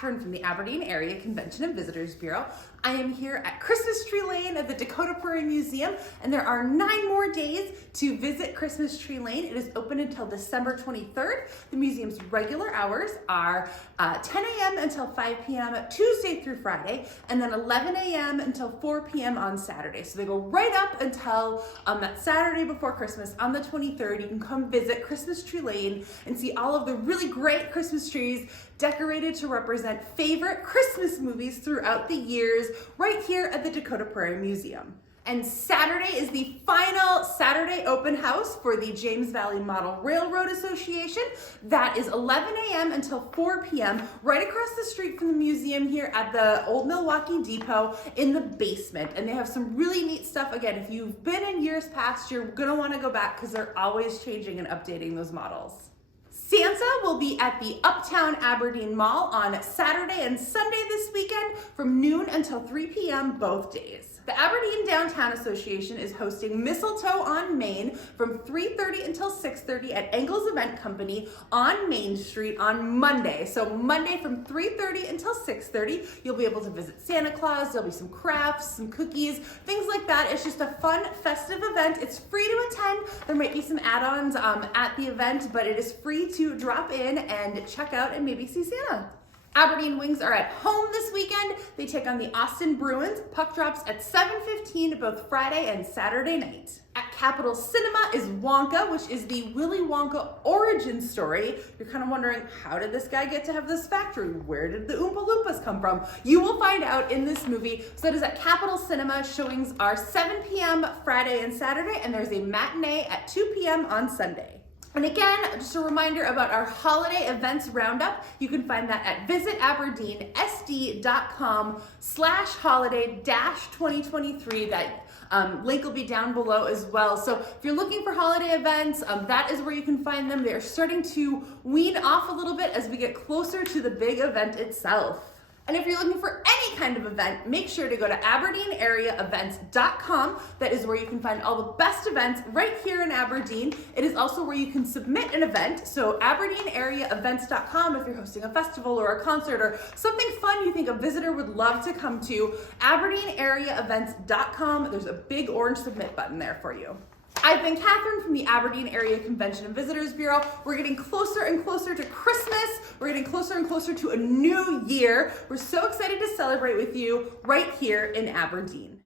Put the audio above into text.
Catherine from the Aberdeen Area Convention and Visitors Bureau. I am here at Christmas Tree Lane at the Dacotah Prairie Museum, and there are 9 more days to visit Christmas Tree Lane. It is open until December 23rd. The museum's regular hours are 10 a.m. until 5 p.m. Tuesday through Friday, and then 11 a.m. until 4 p.m. on Saturday. So they go right up until that Saturday before Christmas on the 23rd. You can come visit Christmas Tree Lane and see all of the really great Christmas trees decorated to represent favorite Christmas movies throughout the years right here at the Dacotah Prairie Museum. And Saturday is the final Saturday open house for the James Valley Model Railroad Association. That is 11 a.m. until 4 p.m. right across the street from the museum here at the Old Milwaukee Depot in the basement. And they have some really neat stuff. Again, if you've been in years past, you're gonna wanna go back because they're always changing and updating those models. Santa will be at the Uptown Aberdeen Mall on Saturday and Sunday this weekend from noon until 3 p.m. both days. The Aberdeen Downtown Association is hosting Mistletoe on Main from 3:30 until 6:30 at Engels Event Company on Main Street on Monday. So Monday from 3:30 until 6:30, you'll be able to visit Santa Claus. There'll be some crafts, some cookies, things like that. It's just a fun, festive event. It's free to attend. There might be some add-ons at the event, but it is free to drop in and check out and maybe see Santa. Aberdeen Wings are at home this weekend. They take on the Austin Bruins. Puck drops at 7:15 both Friday and Saturday night. At Capitol Cinema is Wonka, which is the Willy Wonka origin story. You're kind of wondering, how did this guy get to have this factory? Where did the Oompa Loompas come from? You will find out in this movie. So that is at Capitol Cinema. Showings are 7 p.m. Friday and Saturday, and there's a matinee at 2 p.m. on Sunday. And again, just a reminder about our holiday events roundup. You can find that at visitaberdeensd.com/holiday-2023. That link will be down below as well. So if you're looking for holiday events, that is where you can find them. They're starting to wean off a little bit as we get closer to the big event itself. And if you're looking for any kind of event, make sure to go to AberdeenAreaEvents.com. That is where you can find all the best events right here in Aberdeen. It is also where you can submit an event. So AberdeenAreaEvents.com if you're hosting a festival or a concert or something fun you think a visitor would love to come to. AberdeenAreaEvents.com. There's a big orange submit button there for you. I've been Catherine from the Aberdeen Area Convention and Visitors Bureau. We're getting closer and closer to Christmas. We're getting closer and closer to a new year. We're so excited to celebrate with you right here in Aberdeen.